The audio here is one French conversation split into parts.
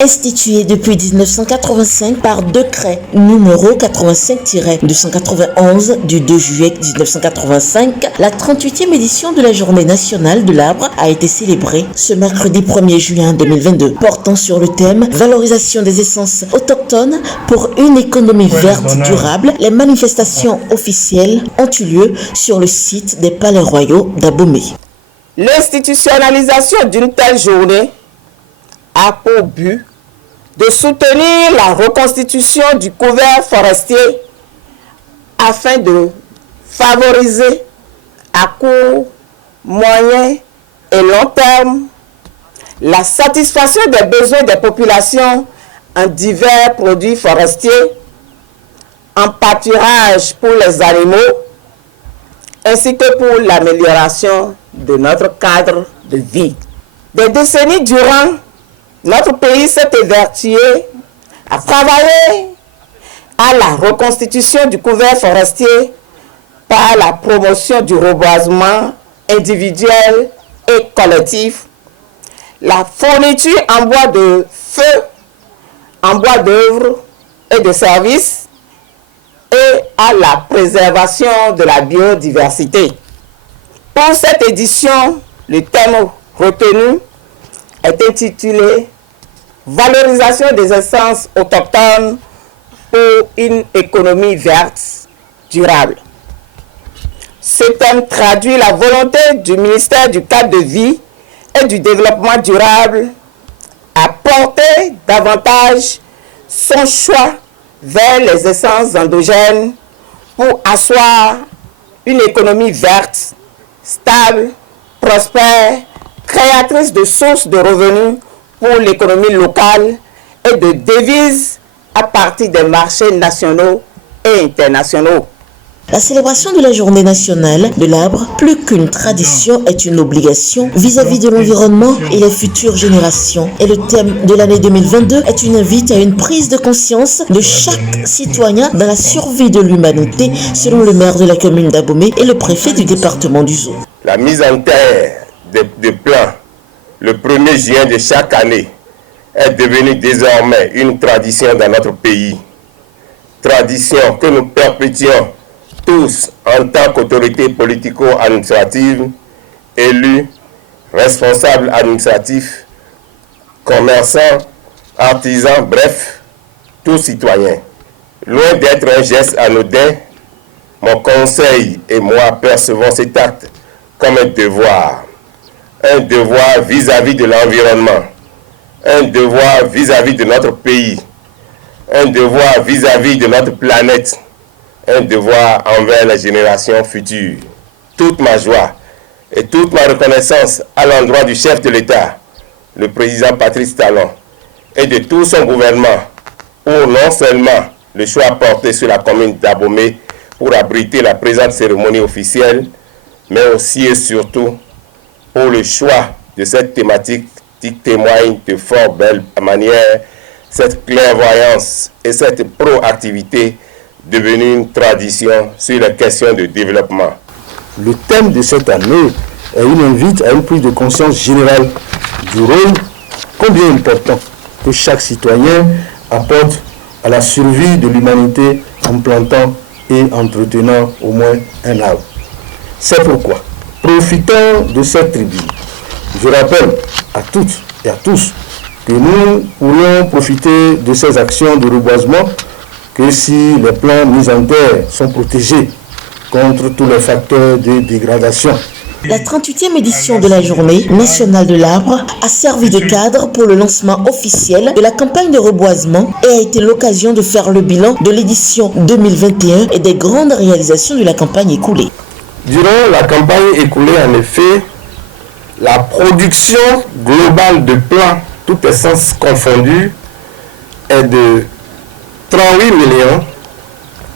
Instituée depuis 1985 par décret numéro 85-291 du 2 juillet 1985, la 38e édition de la Journée nationale de l'arbre a été célébrée ce mercredi 1er juin 2022, portant sur le thème « Valorisation des essences autochtones pour une économie verte durable ». Les manifestations officielles ont eu lieu sur le site des Palais Royaux d'Abomey. L'institutionnalisation d'une telle journée a pour but de soutenir la reconstitution du couvert forestier afin de favoriser à court, moyen et long terme la satisfaction des besoins des populations en divers produits forestiers, en pâturage pour les animaux, ainsi que pour l'amélioration de notre cadre de vie. Des décennies durant, notre pays s'est évertué à travailler à la reconstitution du couvert forestier par la promotion du reboisement individuel et collectif, la fourniture en bois de feu, en bois d'œuvre et de services, et à la préservation de la biodiversité. Pour cette édition, le thème retenu est intitulé « Valorisation des essences autochtones pour une économie verte durable ». Ce thème traduit la volonté du ministère du cadre de vie et du développement durable à porter davantage son choix vers les essences endogènes pour asseoir une économie verte, stable, prospère, créatrice de sources de revenus pour l'économie locale et de devises à partir des marchés nationaux et internationaux. La célébration de la Journée nationale de l'arbre, plus qu'une tradition, est une obligation vis-à-vis de l'environnement et les futures générations. Et le thème de l'année 2022 est une invite à une prise de conscience de chaque citoyen dans la survie de l'humanité, selon le maire de la commune d'Abomey et le préfet du département du Zou. La mise en terre de plants le 1er juin de chaque année est devenue désormais une tradition dans notre pays. Tradition que nous perpétuons tous en tant qu'autorités politico-administratives, élus, responsables administratifs, commerçants, artisans, bref, tous citoyens. Loin d'être un geste anodin, mon conseil et moi percevons cet acte comme un devoir vis-à-vis de l'environnement, un devoir vis-à-vis de notre pays, un devoir vis-à-vis de notre planète, un devoir envers les générations futures. Toute ma joie et toute ma reconnaissance à l'endroit du chef de l'État, le président Patrice Talon, et de tout son gouvernement, pour non seulement le choix porté sur la commune d'Abomey pour abriter la présente cérémonie officielle, mais aussi et surtout pour le choix de cette thématique qui témoigne de fort belle manière cette clairvoyance et cette proactivité devenue une tradition sur les questions de développement. Le thème de cette année est une invite à une prise de conscience générale du rôle combien important que chaque citoyen apporte à la survie de l'humanité en plantant et entretenant au moins un arbre. C'est pourquoi, profitant de cette tribune, je rappelle à toutes et à tous que nous pourrions profiter de ces actions de reboisement que si les plants mis en terre sont protégés contre tous les facteurs de dégradation. La 38e édition de la Journée nationale de l'arbre a servi de cadre pour le lancement officiel de la campagne de reboisement et a été l'occasion de faire le bilan de l'édition 2021 et des grandes réalisations de la campagne écoulée. Durant la campagne écoulée, en effet, la production globale de plants, toutes essences confondues, est de 38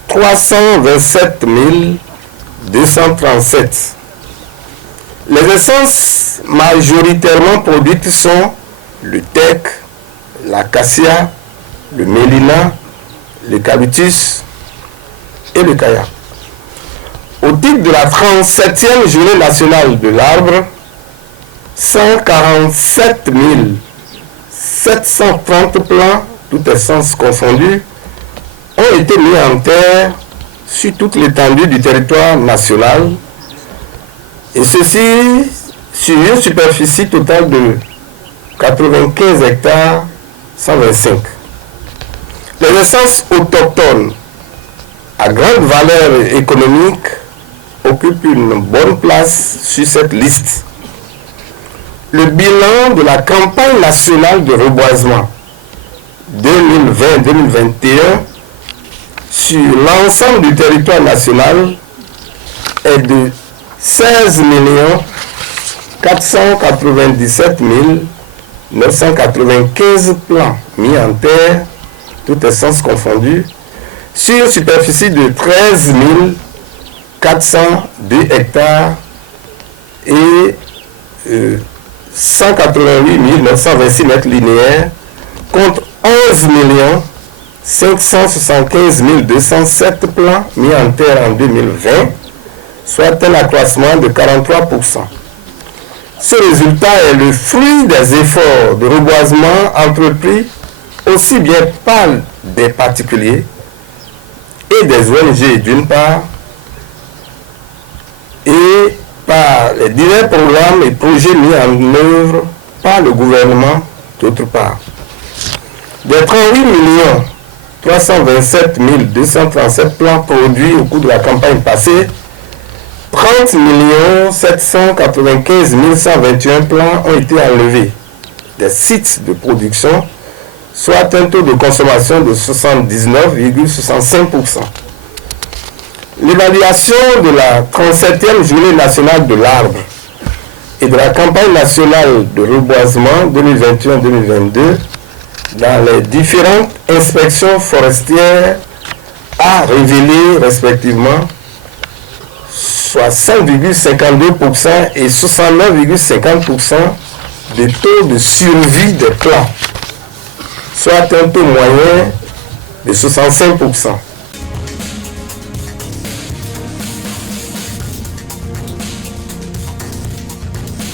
327 237. Les essences majoritairement produites sont le teck, l'acacia, le mélina, l'eucalyptus et le kayak. Au titre de la 37e journée nationale de l'arbre, 147 730 plants, toutes essences confondues, ont été mis en terre sur toute l'étendue du territoire national, et ceci sur une superficie totale de 95 hectares 125. Les essences autochtones à grande valeur économique occupent une bonne place sur cette liste. Le bilan de la campagne nationale de reboisement 2020-2021 sur l'ensemble du territoire national est de 16 497 995 plants mis en terre, toutes essences confondues, sur superficie de 13 402 hectares et 188 926 mètres linéaires contre 11 575 207 plants mis en terre en 2020, soit un accroissement de 43%. Ce résultat est le fruit des efforts de reboisement entrepris aussi bien par des particuliers et des ONG d'une part, et par les divers programmes et projets mis en œuvre par le gouvernement d'autre part. Des 38 327 237 plants produits au cours de la campagne passée, 30 795 121 plants ont été enlevés des sites de production, soit un taux de consommation de 79,65%. L'évaluation de la 37e journée nationale de l'arbre et de la campagne nationale de reboisement 2021-2022 dans les différentes inspections forestières a révélé respectivement 60,52% et 69,50% de taux de survie des plants, soit un taux moyen de 65%.